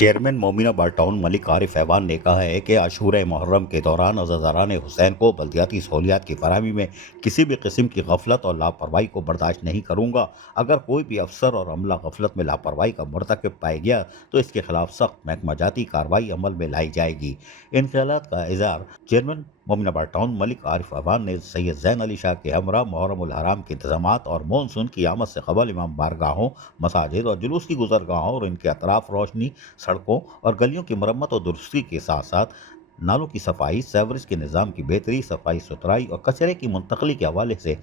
Chairman مومن آباد town ملک عارف ایوان نے کہا ہے کہ عاشورہ محرم کے دوران عزاداران حسین کو بلدیاتی سہولیات کی فراہمی میں کسی بھی قسم کی غفلت اور لاپرواہی کو برداشت نہیں کروں گا۔ اگر کوئی بھی افسر اور عملہ غفلت میں لاپرواہی کا مرتکب پائے گیا تو اس کے خلاف سخت محکمہ جاتی کارروائی عمل میں لائی جائے گی۔ ان خیالات کا اظہار چیئرمین مومن آباد ٹاؤن ملک عارف ایوان نے سید زین علی شاہ کے ہمراہ محرم الحرام کے انتظامات اور مونسون کی آمد سے قبل امام بارگاہوں، مساجد اور جلوس کی گزرگاہوں اور ان کے اطراف روشنی، سڑکوں اور گلیوں کی مرمت اور درستی کے ساتھ ساتھ نالوں کی صفائی، سیوریج کے نظام کی بہتری، صفائی ستھرائی اور کچرے کی منتقلی کے حوالے سے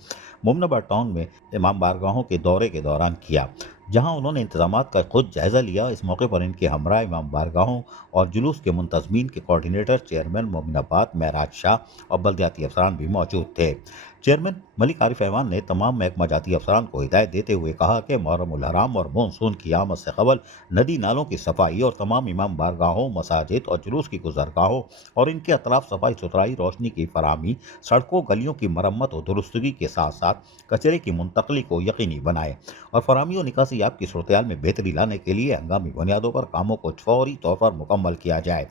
مومن آباد ٹاؤن میں امام بارگاہوں کے دورے کے دوران کیا، جہاں انہوں نے انتظامات کا خود جائزہ لیا۔ اس موقع پر ان کے ہمراہ امام بارگاہوں اور جلوس کے منتظمین کے کوارڈینیٹر چیئرمین مومن آباد معراج شاہ اور بلدیاتی افسران بھی موجود تھے۔ چیئرمین ملک عارف ایوان نے تمام محکمہ جاتی افسران کو ہدایت دیتے ہوئے کہا کہ محرم الحرام اور مونسون کی آمد سے قبل ندی نالوں کی صفائی اور تمام امام بارگاہوں، مساجد اور جلوس کی گزرگاہوں اور ان کے اطراف صفائی ستھرائی، روشنی کی فراہمی، سڑکوں گلیوں کی مرمت اور درستگی کے ساتھ ساتھ کچرے کی منتقلی کو یقینی بنائے اور فراہمی اور نکاسی آب کی صورتحال میں بہتری لانے کے لیے ہنگامی بنیادوں پر کاموں کو فوری طور پر مکمل کیا جائے۔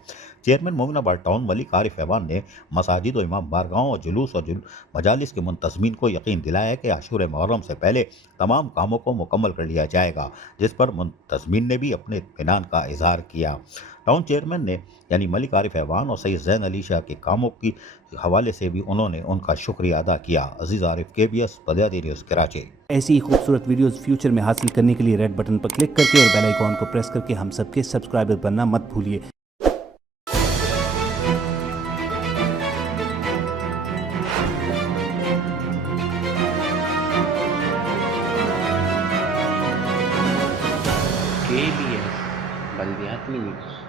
چیئرمین مومن آباد ٹاؤن ملک عارف ایوان نے مساجد و امام بارگاہوں اور جلوس اور مجالس کے منتظمین کو یقین دلایا کہ عاشور محرم سے پہلے تمام کاموں کو مکمل کر لیا جائے گا، جس پر منتظمین نے بھی اپنے اطمینان کا اظہار کیا۔ ٹاؤن چیئرمین نے یعنی ملک عارف ایوان اور سید زین علی شاہ کے کاموں کے حوالے سے بھی انہوں نے ان کا شکریہ ادا کیا۔ عزیز عارف، KBS بلدیاتی نیوز کراچی۔ ایسی ہی خوبصورت ویڈیوز فیوچر میں حاصل کرنے کے لیے ریڈ بٹن پر کلک کر کے اور بیل آئیکن کو پریس کر کے ہم سب کے سبسکرائبر بننا مت بھولیے۔ KBS بلدیاتی نیوز۔